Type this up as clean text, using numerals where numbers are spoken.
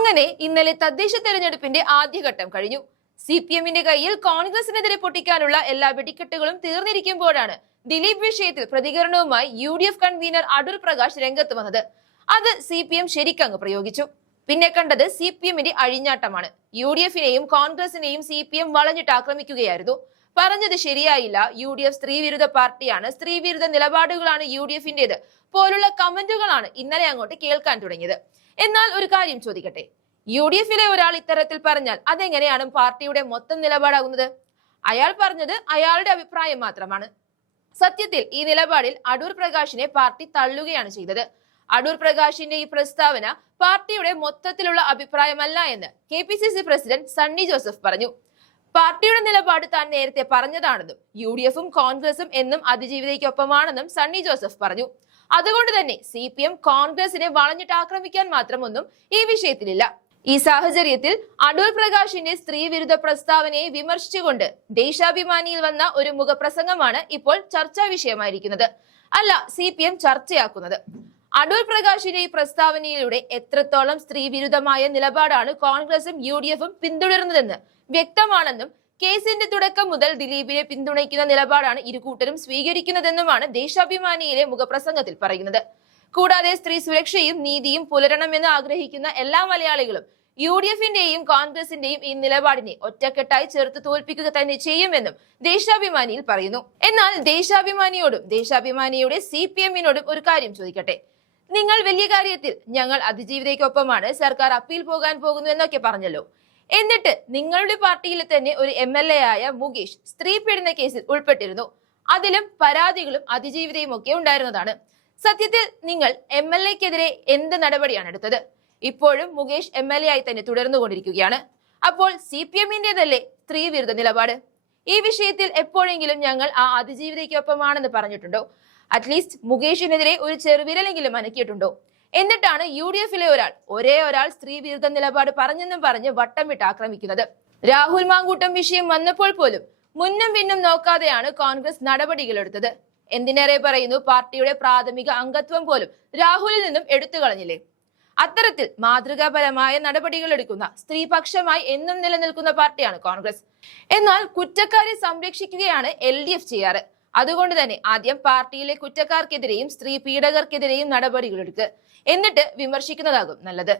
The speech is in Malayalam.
അങ്ങനെ ഇന്നലെ തദ്ദേശ തെരഞ്ഞെടുപ്പിന്റെ ആദ്യഘട്ടം കഴിഞ്ഞു. CPM-ന്റെ കയ്യിൽ കോൺഗ്രസിനെതിരെ പൊട്ടിക്കാനുള്ള എല്ലാ വെടിക്കെട്ടുകളും തീർന്നിരിക്കുമ്പോഴാണ് ദിലീപ് വിഷയത്തിൽ പ്രതികരണവുമായി UDF കൺവീനർ അടൂർ പ്രകാശ് രംഗത്ത് വന്നത്. അത് CPM ശരിക്കങ്ങ് പ്രയോഗിച്ചു. പിന്നെ കണ്ടത് CPM-ന്റെ അഴിഞ്ഞാട്ടമാണ്. UDF-നെയും കോൺഗ്രസിനെയും CPM വളഞ്ഞിട്ട് ആക്രമിക്കുകയായിരുന്നു. പറഞ്ഞത് ശരിയായില്ല, UDF സ്ത്രീവിരുദ്ധ പാർട്ടിയാണ്, സ്ത്രീവിരുദ്ധ നിലപാടുകളാണ് UDF-ന്റേത് പോലുള്ള കമന്റുകളാണ് ഇന്നലെ അങ്ങോട്ട് കേൾക്കാൻ തുടങ്ങിയത്. എന്നാൽ ഒരു കാര്യം ചോദിക്കട്ടെ, UDF-ലെ ഒരാൾ ഇത്തരത്തിൽ പറഞ്ഞാൽ അതെങ്ങനെയാണ് പാർട്ടിയുടെ മൊത്തം നിലപാടാകുന്നത്? അയാൾ പറഞ്ഞത് അയാളുടെ അഭിപ്രായം മാത്രമാണ്. സത്യത്തിൽ ഈ നിലപാടിൽ അടൂർ പ്രകാശിനെ പാർട്ടി തള്ളുകയാണ് ചെയ്തത്. അടൂർ പ്രകാശിന്റെ ഈ പ്രസ്താവന പാർട്ടിയുടെ മൊത്തത്തിലുള്ള അഭിപ്രായമല്ല എന്ന് KPCC പ്രസിഡന്റ് സണ്ണി ജോസഫ് പറഞ്ഞു. പാർട്ടിയുടെ നിലപാട് താൻ നേരത്തെ പറഞ്ഞതാണെന്നും UDF-ഉം കോൺഗ്രസും എന്നും അതിജീവിതയ്ക്കൊപ്പമാണെന്നും സണ്ണി ജോസഫ് പറഞ്ഞു. അതുകൊണ്ട് തന്നെ CPM കോൺഗ്രസിനെ വളഞ്ഞിട്ട് ആക്രമിക്കാൻ മാത്രമൊന്നും ഈ വിഷയത്തിലില്ല. ഈ സാഹചര്യത്തിൽ അടൂർ പ്രകാശിന്റെ സ്ത്രീവിരുദ്ധ പ്രസ്താവനയെ വിമർശിച്ചുകൊണ്ട് ദേശാഭിമാനിയിൽ വന്ന ഒരു മുഖപ്രസംഗമാണ് ഇപ്പോൾ ചർച്ചാ വിഷയമായിരിക്കുന്നത്. അല്ല, CPM ചർച്ചയാക്കുന്നത്. അടൂർ പ്രകാശിന്റെ ഈ പ്രസ്താവനയിലൂടെ എത്രത്തോളം സ്ത്രീവിരുദ്ധമായ നിലപാടാണ് കോൺഗ്രസും UDF-ഉം പിന്തുടരുന്നതെന്ന് വ്യക്തമാണെന്നും കേസിന്റെ തുടക്കം മുതൽ ദിലീപിനെ പിന്തുണയ്ക്കുന്ന നിലപാടാണ് ഇരുകൂട്ടരും സ്വീകരിക്കുന്നതെന്നുമാണ് ദേശാഭിമാനിയിലെ മുഖപ്രസംഗത്തിൽ പറയുന്നത്. കൂടാതെ സ്ത്രീ സുരക്ഷയും നീതിയും പുലരണമെന്ന് ആഗ്രഹിക്കുന്ന എല്ലാ മലയാളികളും UDF-ന്റെയും കോൺഗ്രസിന്റെയും ഈ നിലപാടിനെ ഒറ്റക്കെട്ടായി ചേർത്ത് തോൽപ്പിക്കുക തന്നെ ചെയ്യുമെന്നും ദേശാഭിമാനിയിൽ പറയുന്നു. എന്നാൽ ദേശാഭിമാനിയോടും ദേശാഭിമാനിയുടെ CPM-നോടും ഒരു കാര്യം ചോദിക്കട്ടെ. നിങ്ങൾ വലിയ കാര്യത്തിൽ ഞങ്ങൾ അതിജീവിതയ്ക്കൊപ്പമാണ്, സർക്കാർ അപ്പീൽ പോകാൻ പോകുന്നു എന്നൊക്കെ പറഞ്ഞല്ലോ. എന്നിട്ട് നിങ്ങളുടെ പാർട്ടിയിലെ തന്നെ ഒരു MLA ആയ മുകേഷ് സ്ത്രീ പീഡന കേസിൽ ഉൾപ്പെട്ടിരുന്നു. അതിലും പരാതികളും അതിജീവിതയും ഒക്കെ ഉണ്ടായിരുന്നതാണ്. സത്യത്തിൽ നിങ്ങൾ MLA-ക്കെതിരെ എന്ത് നടപടിയാണ് എടുത്തത്? ഇപ്പോഴും മുകേഷ് MLA ആയി തന്നെ തുടർന്നുകൊണ്ടിരിക്കുകയാണ്. അപ്പോൾ CPM-ന്റേതല്ലേ സ്ത്രീവിരുദ്ധ നിലപാട്? ഈ വിഷയത്തിൽ എപ്പോഴെങ്കിലും ഞങ്ങൾ ആ അതിജീവിതയ്ക്കൊപ്പമാണെന്ന് പറഞ്ഞിട്ടുണ്ടോ? അറ്റ്ലീസ്റ്റ് മുകേഷിനെതിരെ ഒരു ചെറുവിരലെങ്കിലും അനക്കിയിട്ടുണ്ടോ? എന്നിട്ടാണ് UDF-ലെ ഒരേ ഒരാൾ സ്ത്രീവിരുദ്ധ നിലപാട് പറഞ്ഞെന്നും പറഞ്ഞ് വട്ടം വിട്ട് ആക്രമിക്കുന്നത്. രാഹുൽ മാങ്കൂട്ടം വിഷയം വന്നപ്പോൾ പോലും മുന്നും പിന്നും നോക്കാതെയാണ് കോൺഗ്രസ് നടപടികൾ എടുത്തത്. എന്തിനേറെ പറയുന്നു, പാർട്ടിയുടെ പ്രാഥമിക അംഗത്വം പോലും രാഹുലിൽ നിന്നും എടുത്തു കളഞ്ഞില്ലേ? അത്തരത്തിൽ മാതൃകാപരമായ നടപടികൾ എടുക്കുന്ന സ്ത്രീപക്ഷമായി എന്നും നിലനിൽക്കുന്ന പാർട്ടിയാണ് കോൺഗ്രസ്. എന്നാൽ കുറ്റക്കാരെ സംരക്ഷിക്കുകയാണ് LDF ചെയ്യാറ്. അതുകൊണ്ട് തന്നെ ആദ്യം പാർട്ടിയിലെ കുറ്റക്കാർക്കെതിരെയും സ്ത്രീ പീഡകർക്കെതിരെയും നടപടികൾ എടുക്കുക, എന്നിട്ട് വിമർശിക്കുന്നതാകും നല്ലത്.